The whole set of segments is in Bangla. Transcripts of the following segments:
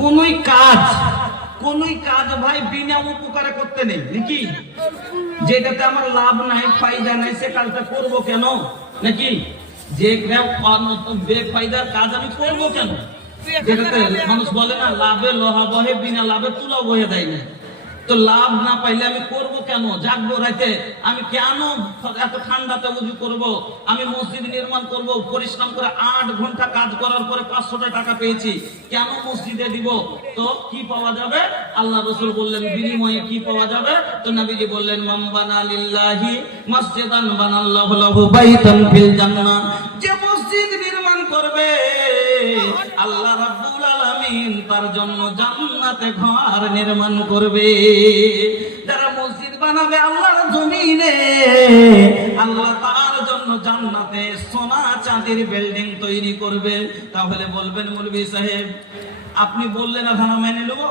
কোনই কাজ ভাই বিনা উপকারে করতে নেই নাকি? যেটাতে আমার লাভ নাই, ফায়দা নাই, সে কাজটা করবো কেন? নাকি যে বেফায়দার কাজ আমি করবো কেন? যেটাতে মানুষ বলে না, লাভে লোহা বহে, বিনা লাভে তুলা বহে দেয় না। তো লাভ না পাইলে আমি করব কেন? জাগবো রাতে, আমি কেন এত ঠান্ডাতে উজু করব? আমি মসজিদ নির্মাণ করব, পরিশ্রম করে 8 ঘন্টা কাজ করার পরে 500 টাকা পেয়েছি, কেন মসজিদে দিব? তো কি পাওয়া যাবে? আল্লাহ রাসূল বললেন বিনিময়ে কি পাওয়া যাবে? তো নবীজি বললেন মান বানা লিল্লাহি মসজিদান বানাল্লাহু লাহু বাইতান ফিল জান্নাহ। যে মসজিদ নির্মাণ করবে আল্লাহ রাব্বুল আলামিন তার জন্য জান্নাতে ঘর নির্মাণ করবে। যারা মসজিদ বানাবে আল্লাহর জমিনে, আল্লাহ তার জন্য জান্নাতে সোনা চাঁদির বিল্ডিং তৈরি করবে। তাহলে বলবেন মৌলভী সাহেব আপনি বললেন আর আমরা মেনে নেব?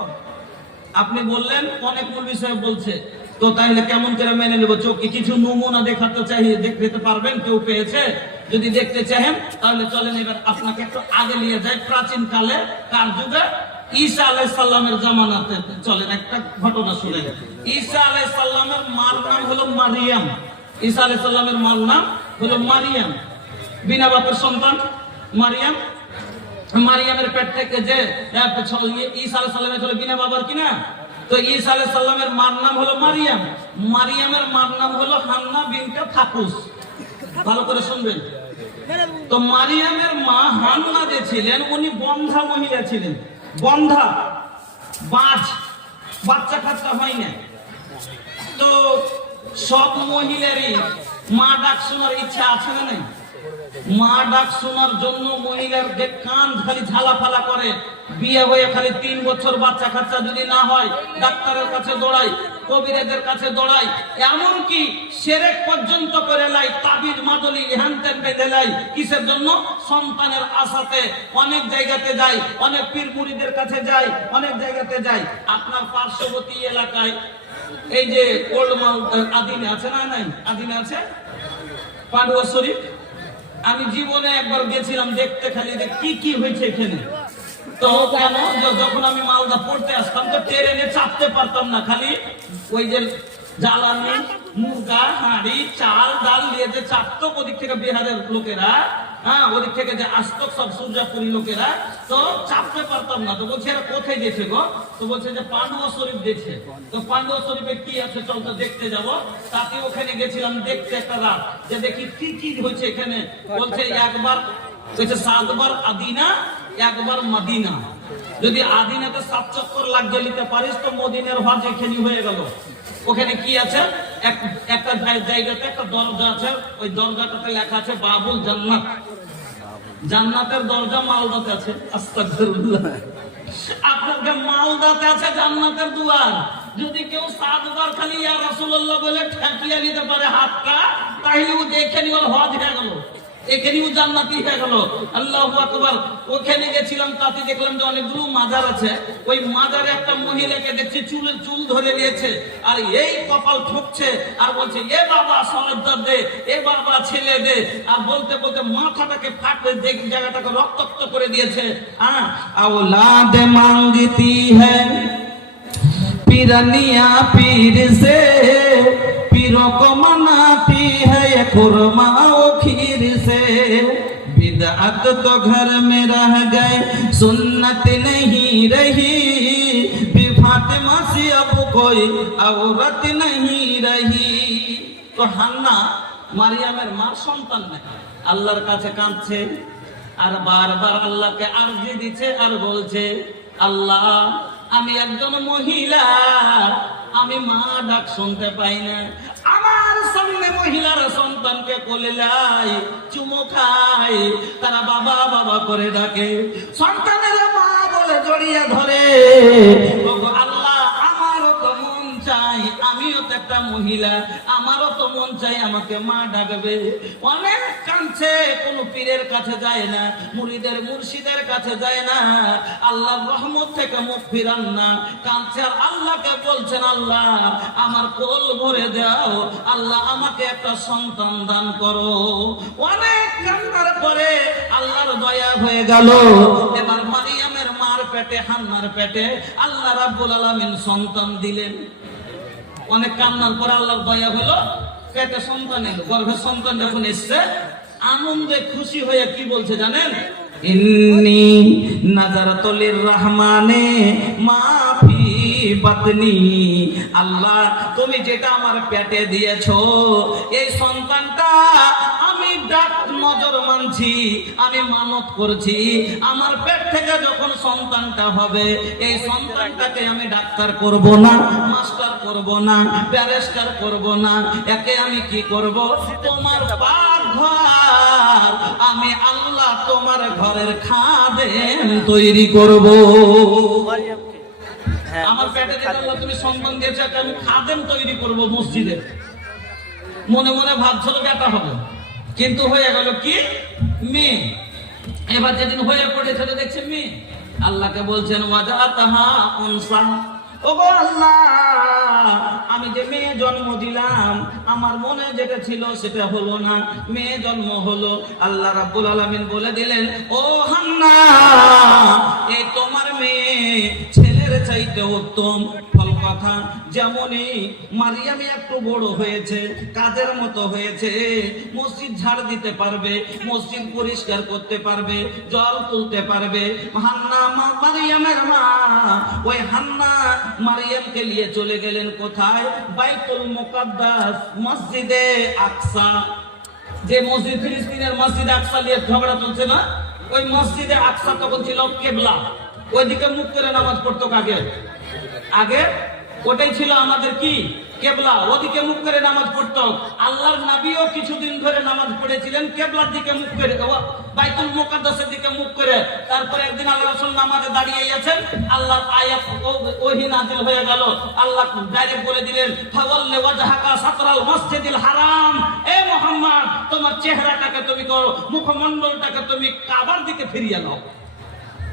আপনি বললেন, অনেক মৌলভী সাহেব বলছে, তো তাহলে কেমন করে মেনে নেব? চোখে কিছু নমুনা দেখাতে চাই, দেখতে পারবেন? কেউ পেয়েছে? যদি দেখতে চাহেন তাহলে চলেন এবার আপনাকে একটু আগে নিয়ে যাই, প্রাচীন কালে, কার যুগে? ঈসা আলাইহিস সালামের জামানাতে। চলেন একটা ঘটনা শুনেন। ঈসা আলাইহিস সালামের মার নাম হলো মারিয়াম। ঈসা আলাইহিস সালামের মার নাম হলো মারিয়াম, বিনা বাপের সন্তান মারিয়াম। মারিয়ামের পেট থেকে যে ঈসা আলাইহিস সালামের ছিল বিনা বাবার কিনা? তো ঈসা আলাইহিস সালামের মার নাম হলো মারিয়াম, মারিয়ামের মার নাম হলো হান্না বিনতে ফাকুস। ভালো করে শুনবেন। তো মারিয়ামের মা হান্না যে ছিলেন, উনি বন্ধা মহিলা ছিলেন। বন্ধা, বাচ্চা কাচ্চা হয় না। তো সব মহিলারই মা ডাক শোনার ইচ্ছা আছে না নাই? মা ডাক শোনার জন্য মহিলার যে কান খালি ঝালাফালা করে, বিয়ে হয়ে খালি 3 বছর বাচ্চা কাচ্চা যদি না হয় ডাক্তারের কাছে দৌড়াই, কবিরাজের কাছে দৌড়াই, এমনকি শিরক পর্যন্ত করে লাই, তাবিজ মাদলি হ্যানত্যান বেঁধে লাই। কিসের জন্য? সন্তানের আশাতে অনেক জায়গাতে যাই, অনেক পীর মুরিদের কাছে যাই, অনেক জায়গাতে যাই। আপনার পার্শ্ববর্তী এলাকায় এই যে ওল্ড আদিনে আছে না? নাই আদিনে আছে পান্ডুয়া শরীফ। আমি জীবনে একবার গেছিলাম দেখতে, খালি কি কি হয়েছে এখানে। তো কেন, যখন আমি মালদা পড়তে আসতাম তো ট্রেনে চাপতে পারতাম না, খালি ওই যে জ্বালানি, মুরগা, হাঁড়ি, চাল, ডাল দিয়ে যে চাপতো ওদিক থেকে বিহারের লোকেরা, হ্যাঁ ওদিক থেকে যে আসতো সব সূর্যাপুরী লোকেরা, তো চাপতে পারতাম না। তো বলছে এরা কোথায় গেছে গো? তো বলছে যে পান্ডুয়া শরীফ দেখছে। তো পান্ডুয়া শরীফে কি আছে চল তো দেখতে যাবো। তাতে ওখানে গেছিলাম দেখতে একটা রাত, যে দেখি কি কি হয়েছে এখানে। বলছে একবার বলছে 7 বার আদিনা, একবার মদিনা। যদি আদিনাতে 7 চক্কর লাগিয়ে নিতে পারিস তো মদিনার হজ এখানে হয়ে গেল। ওখানে কি আছে? একটা জায়গাতে একটা দরজা আছে, ওই দরজাটাতে লেখা আছে বাবুল জান্নাত। জান্নাতের দরজা মালদাতে আছে। আস্তাগফিরুল্লাহ। আপনাকে মালদাতে আছে জান্নাতের দুয়ার। যদি কেউ 7 বার খালি ইয়া রাসূলুল্লাহ বলে ঠেকিয়ে নিতে পারে হাতটা, তাহলে ও দেখে নি ওর হজ হয়ে গেল, এখানেও জান্নাতি হয়ে গেল। আল্লাহু আকবার। ওখানে গেছিলাম, তাতে দেখলাম যে অনেকগুলো মাজার আছে। ওই মাজারে একটা মহিলাকে দেখছি চুল ধরে নিয়েছে, আর এই কপাল ঠুকছে আর বলছে এ বাবা সরদার দে, এ বাবা ছেলে দে, আর বলতে বলতে মাথাটাকে ফাটে জায়গাটাকে রক্তাক্ত করে দিয়েছে। औलाद मांगती है पिरनिया पीर से, पीरों को मनाती है ये खुरमा ओ खीर से। बिदअत तो घर में रह गए, सुन्नत नहीं रही, फातिमा से अब कोई औरत नहीं रही। तो হান্না মারিয়ামের মার সন্তান নাকি, আল্লাহর কাছে কাঁদছে আর বারবার আল্লাহকে আরজি দিচ্ছে আর বলছে আল্লাহ আমি একজন মহিলা, আমি মা ডাক শুনতে পাই না। আমার সামনে মহিলারা সন্তানকে কোলে লাই, চুমো খায়, তারা বাবা বাবা করে ডাকে, সন্তানের মা বলে জড়িয়ে ধরে। আল্লাহ আমারও তো মন চাই, আমিও তো একটা মহিলা, আমারও তো মন চাই আমাকে মা ডাকবে। অনেক কাঁদছে, কোন পীরের কাছে যায় না, মুরিদের মুর্শিদের কাছে যায় না, আল্লাহর রহমত থেকে মুখ ফিরান না, কাঁদছে আর আল্লাহকে বলছেন আল্লাহ আমার কোল ভরে দাও, আল্লাহ আমাকে একটা সন্তান দান করো। অনেক কান্নার পরে আল্লাহর দয়া হয়ে গেল। এবার মারিয়ামের মার পেটে, হান্নার পেটে আল্লাহ রাব্বুল আলামিন সন্তান দিলেন। অনেক কান্নার পর আল্লাহর দয়া হলো, পেটে সন্তান এলো। গর্ভে সন্তান যখন এসছে, আনন্দে খুশি হয়ে কি বলছে জানেন? ইন্নী নাযারাতু লিররহমানে মা ফি বাতনি। আল্লাহ, তুমি যেটা আমার পেটে দিয়েছো, এই সন্তানটা আমি ডাক নজর মানছি, আমি মানত করছি, আমার পেট থেকে যখন সন্তানটা হবে, এই সন্তানটাকে আমি ডাক্তার করব না, মাস্টার করব না, ব্যারিস্টার করব না, একে আমি কি করব? তোমার পাকঘর, আমি আল্লাহ তোমার ঘরের খাদেম তৈরি করব। আমার পেটে যেটা আল্লাহ তুমি সন্তান দিয়েছো, আমি খাদেম তৈরি করব মসজিদে। মনে মনে ভাবছিল বেটা হবে, কিন্তু হয়ে গেল কি? মেয়ে। এবার যেদিন হয়ে পড়েছে দেখছে মেয়ে, আল্লাহকে বলছেন ওয়াজাতাহা উনসা। ওগো আল্লাহ, আমি যে মেয়ে জন্ম দিলাম, আমার মনে যেটা ছিল সেটা হলো না, মেয়ে জন্ম হলো। আল্লাহ রাব্বুল আলামিন বলে দিলেন, ও হান্না, এই তোমার মেয়ে ছেলের চাইতে উত্তম। ফল কথা, যেমনই মারিয়ামে একটু বড় হয়েছে, কাজের মতো হয়েছে, মসজিদ ঝাড় দিতে পারবে, মসজিদ পরিষ্কার করতে পারবে, জল তুলতে পারবে। হান্না মারিয়ামের মা, ওই হান্না মারিয়ামকে নিয়ে চলে গেলেন কোথায়? বাইতুল মুকাদ্দাস, মসজিদে আকসা। যে মসজিদ, ফিলিস্তিনের মসজিদ আকসা নিয়ে ঝগড়া চলছে না, ওই মসজিদে আকসা তখন ছিল কেবলা। ওইদিকে মুখ করে নামাজ পড়তো আগে ওটাই ছিল আমাদের কি? কেবলা। ওদিকে মুখ করে নামাজ পড়তো। আল্লাহর নবীও কিছুদিন ধরে নামাজ পড়েছিলেন কেবলার দিকে মুখ করে, বাইতুল মুকাদ্দাসের দিকে মুখ করে। তারপরে একদিন আল্লাহ রাসূল নামাজে দাঁড়িয়ে আছেন, আল্লাহর আয়াত ওহী নাযিল হয়ে গেল। আল্লাহ ডাইরেক্ট বলে দিলেন, ফাওয়াল্লি ওয়াজহাকা সাতরাল মসজিদিল হারাম। এ মুহাম্মদ, তোমার চেহারাটাকে তুমি করো, মুখমণ্ডলটাকে তুমি কাবার দিকে ফিরিয়ে নাও।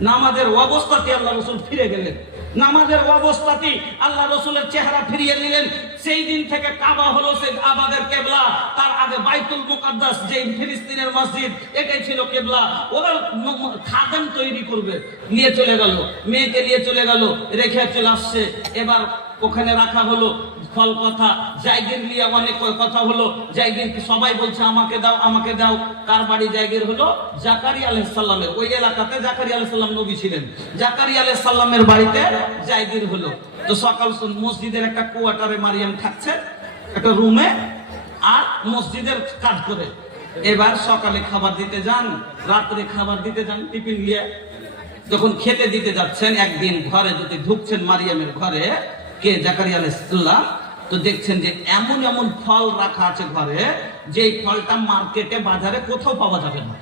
নামাজের অবস্থাতে আল্লাহ রাসূল ফিরে গেলেন, নামাজের অবস্থাতে আল্লাহ রাসূলের চেহারা ফিরিয়ে নিলেন। সেই দিন থেকে কাবা হলো সেই আমাদের কেবলা। তার আগে বাইতুল মুকাদ্দাস, যে ফিলিস্তিনের মসজিদ, এটাই ছিল কেবলা। ওরা খাদেম তৈরি করবে, নিয়ে চলে গেল, মেয়েকে নিয়ে চলে গেল, রেখে চলে আসছে। এবার ওখানে রাখা হলো। ফল কথা, জায়গির নিয়ে অনেক কথা হলো। জায়গির সবাই বলছে আমাকে দাও, আমাকে দাও। কার বাড়ি জায়গির হলো? জাকারিয়া আলাইহিস সালামের। ওই এলাকাতে জাকারিয়া আলাইহিস সালাম নবী ছিলেন। জাকারিয়া আলাইহিস সালামের বাড়িতে জায়গির হলো। তো সকাল মসজিদের একটা কোয়ার্টারে মারিয়াম থাকছে, একটা রুমে, আর মসজিদের কাজ করে। এবার সকালে খাবার দিতে যান, রাত্রে খাবার দিতে যান, টিফিন নিয়ে যখন খেতে দিতে যাচ্ছেন, একদিন ঘরে যদি ঢুকছেন মারিয়ামের ঘরে, কে? জাকারিয়া আলাইহিস সালাম। তো দেখছেন যে এমন এমন ফল রাখা আছে ঘরে, যে ফলটা মার্কেটে বাজারে কোথাও পাওয়া যাবে না,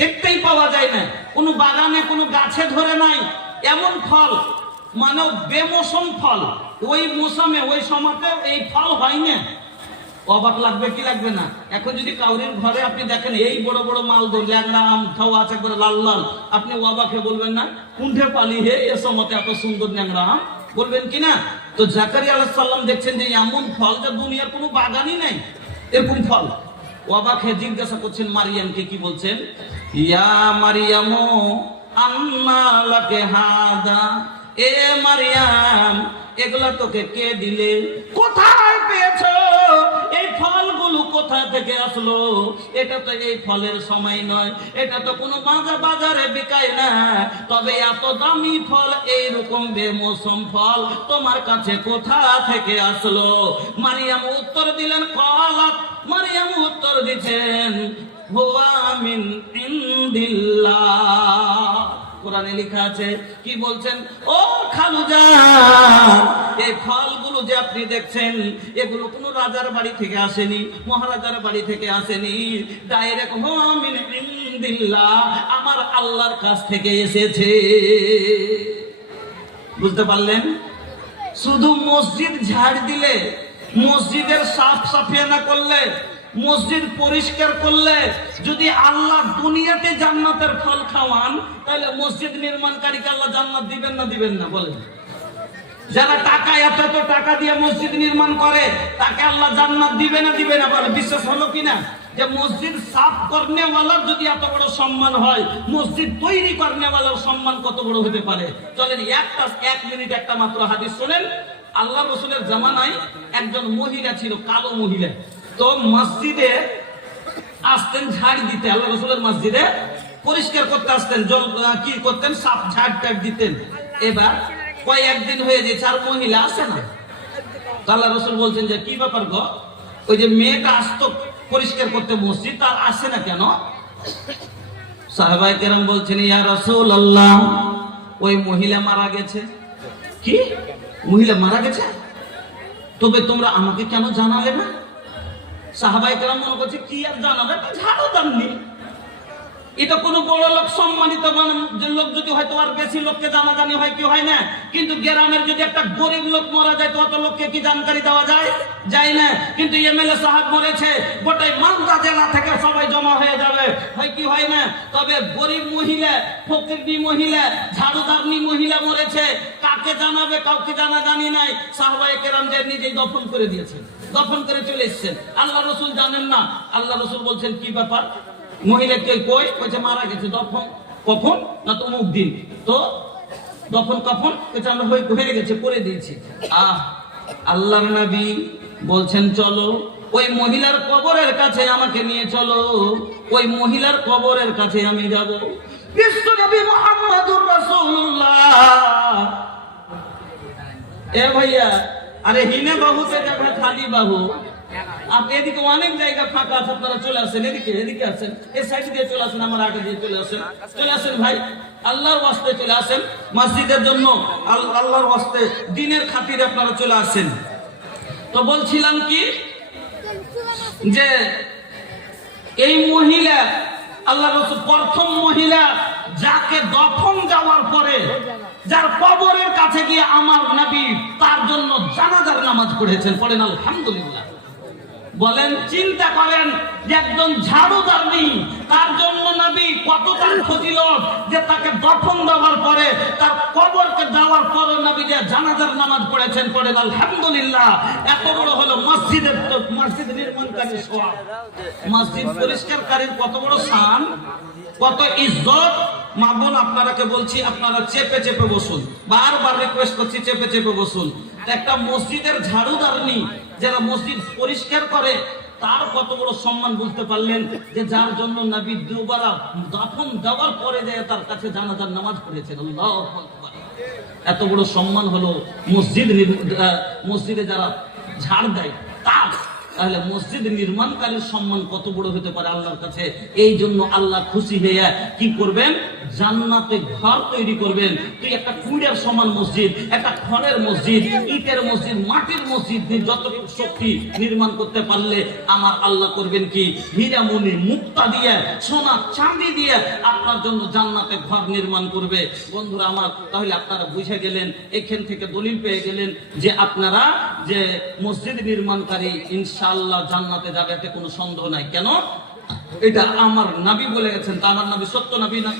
দেখতেই পাওয়া যায় না, কোনো বাগানে কোনো গাছে ধরে নাই। এমন ফল, মানে বেমৌসুম ফল। ওই মৌসুমে ওই সময়তে এই ফল হয় না। অবাক লাগবে কি লাগবে না? এখন যদি কাউরির ঘরে আপনি দেখেন এই বড় বড় মালদো ল্যাংড়া আম খাওয়া আছে করে লাল লাল, আপনি অবাকে বলবেন না, কুণ্ঠে পালি হে এ সময়তে এত সুন্দর ল্যাংড়া আম, বলবেন কিনা? তো জাকারিয়া আলাইহিস সালাম দেখছেন যে এমন ফল যা দুনিয়ার কোনো বাগানই নাই, এরকম ফল। অবাক হয়ে জিজ্ঞাসা করছেন মারিয়ামকে, কি বলছেন? ইয়া মারিয়ামু আন্না লাকি হাদা। এ মারিয়াম, এগুলা তোকে কে দিলে? কোথায় পেয়েছো? এই ফলগুলো কোথা থেকে আসলো? এটা তো এই ফলের সময় নয়, এটা তো কোনো বাজারে বিকায় না। তবে এত দামি ফল, এইরকম বেমৌসুম ফল তোমার কাছে কোথা থেকে আসলো? মারিয়াম উত্তর দিলেন, ক্বালাত, মারিয়াম উত্তর দিচ্ছেন, হুয়া মিন ইনদিল্লাহ। কোরআনে লেখা আছে, কি বলছেন? ও খালুজান, এই ফলগুলো যে আপনি দেখছেন, এগুলো কোনো রাজার বাড়ি থেকে আসেনি, মহারাজার বাড়ি থেকে আসেনি, ডাইরেক্ট হুয়া মিন ইনদিল্লাহ, আমার আল্লাহর কাছ থেকে এসেছে। বুঝতে পারলেন? শুধু মসজিদ ঝাড় দিলে, মসজিদের সাফ সাফিয়ানা করলে, মসজিদ পরিষ্কার করলে, যদি আল্লাহ দুনিয়াতে জান্নাতের ফল খাওয়ান, তাহলে মসজিদ নির্মাণকারীকে আল্লাহ জান্নাত দিবেন না দিবেন না? বলেন। যারা টাকা এত টাকা দিয়ে মসজিদ নির্মাণ করে, তাকে আল্লাহ জান্নাত দিবে না দিবে না? বলে। বিশ্বাস হলো কিনা? যে মসজিদ সাফ করনে ওয়ালার যদি এত বড় সম্মান হয়, মসজিদ তৈরি করনে ওয়ালার সম্মান কত বড় হতে পারে। চলেন এক মিনিট একটা মাত্র হাদিস শুনেন। আল্লাহ রাসূলের জামানায় একজন মহিলা ছিল, কালো মহিলা। তো মসজিদে আসতেন ঝাড় দিতে, আল্লাহ রাসূলের মসজিদে পরিষ্কার করতে আসতেন, কি করতেন, সাফ ঝাড় টাড় দিতেন। এবার কয়েকদিন হয়ে যে চার মহিলা আসে না। আল্লাহ রাসূল বলছেন যে কি ব্যাপার গো, ওই যে মেয়েটা আসতো পরিষ্কার করতে মসজিদ, তার আসে না কেন? সাহাবায়ে কেরাম বলছেন ইয়া রাসূলুল্লাহ, ওই মহিলা মারা গেছে। কি মহিলা মারা গেছে? তবে তোমরা আমাকে কেন জানালে না? সাহাবায়ে কেরাম মনে করছে কি আর জানাবে, ঝাড়ু দাননি। এটা কোনো বড় লোক সম্মানিত লোক যদি হয়তো আর বেশি লোককে জানাজানি হয়, কি হয় না। কিন্তু গ্রামের যদি একটা গরিব লোক মারা যায়, তত লোককে কি জানকারি দেওয়া যায়? যায় না। কিন্তু এমএলএ সাহেব মরেছে, গোটাই মালদা জেলা থেকে সবাই জমা হয়ে যাবে, হয় কি হয় না। তবে গরিব মহিলা, ফকিরনি মহিলা, ঝাড়ুদারনি মহিলা মরেছে, কাকে জানাবে? কাউকে জানাজানি নাই। সাহাবায়ে কেরাম যে নিজেই দফন করে দিয়েছেন, দফন করে চলে এসেছেন। আল্লাহ রাসূল জানেন না। আল্লাহ রাসূল বলছেন কি ব্যাপার, মহিলাকে কই? কইছে মারা গেছে। দফন কখন? না তো অমুক দিন। তো দফন কখন? কইছে আমরা হয়ে গেছে, করে দিয়েছি। আল্লাহর নবী বলছেন চলো ওই মহিলার কবরের কাছে আমাকে নিয়ে চলো, ওই মহিলার কবরের কাছে আমি যাব। বিশ্ব নবী মুহাম্মদুর রাসূলুল্লাহ। এ ভাইয়া, আরে হিনে বাহুতে জায়গা খালি বাহু, আপনি এদিকে অনেক জায়গা ফাঁকা আছে, আপনারা চলে আসেন, এদিকে আসেন, এই সাইড দিয়ে চলে আসেন, আমার আগে দিয়ে চলে আসেন ভাই, আল্লাহর ওয়াস্তে চলে আসেন। মসজিদের জন্য আল্লাহর ওয়াস্তে দ্বীনের খাতিরে আপনারা চলে আসেন। তো বলছিলাম কি যে এই মহিলা, আল্লাহ রাসূল প্রথম মহিলা যাকে দফন যাওয়ার পরে, যার কবরের কাছে গিয়ে আমার নবী তার জন্য জানাজার নামাজ পড়েছেন। পড়েন আলহামদুলিল্লাহ। বলেন, চিন্তা করেন যে একজন ঝাড়ুদারনি, তার জন্য নবী কত তার ফজিলত, যে তাকে দফন দেওয়ার পরে, তার কবরকে দেওয়ার পরে নবী যে জানাজার নামাজ পড়েছেন। পড়েন আলহামদুলিল্লাহ। এত বড় হলো মসজিদের, মসজিদ নির্মাণকারী সওয়াব, মসজিদ পরিষ্কারকারীর কত বড় শান, কত ইজ্জত। মা বোন আপনারাকে বলছি, আপনারা চেপে চেপে বসুন, বারবার রিকোয়েস্ট করছি, চেপে চেপে বসুন। একটা মসজিদের ঝাড়ুদারনি যারা মসজিদ পরিষ্কার করে, তার কত বড় সম্মান বুঝতে পারলেন, যে যার জন্য নবী দুবার দাফন দেওয়ার পরে যে তার কাছে জানাজার নামাজ পড়েছেন। আল্লাহু আকবার। এত বড় সম্মান হলো মসজিদে যারা ঝাড় দেয় তার, তাহলে মসজিদ নির্মাণকারীর সম্মান কত বড় হতে পারে আল্লাহর কাছে। এই জন্য আল্লাহ খুশি হয়ে কি করবেন, জান্নাতে ঘর তৈরি করবেন। তুই একটা কুড়ের সমান মসজিদ, একটা খড়ের মসজিদ, ইটের মসজিদ, মাটির মসজিদ যত শক্তি নির্মাণ করতে পারলে আমার আল্লাহ করবেন কি, হীরামণি মুক্তা দিয়ে, সোনা চাঁদি দিয়ে আপনার জন্য জান্নাতে ঘর নির্মাণ করবে। বন্ধুরা আমার, তাহলে আপনারা বুঝে গেলেন, এখান থেকে দলিল পেয়ে গেলেন যে আপনারা যে মসজিদ নির্মাণকারী ইনশাআল্লাহ জান্নাতে যাবে, এতে কোনো সন্দেহ নাই। কেন? এটা আমার নবী বলে গেছেন। তা আমার নবী সত্য নবী না?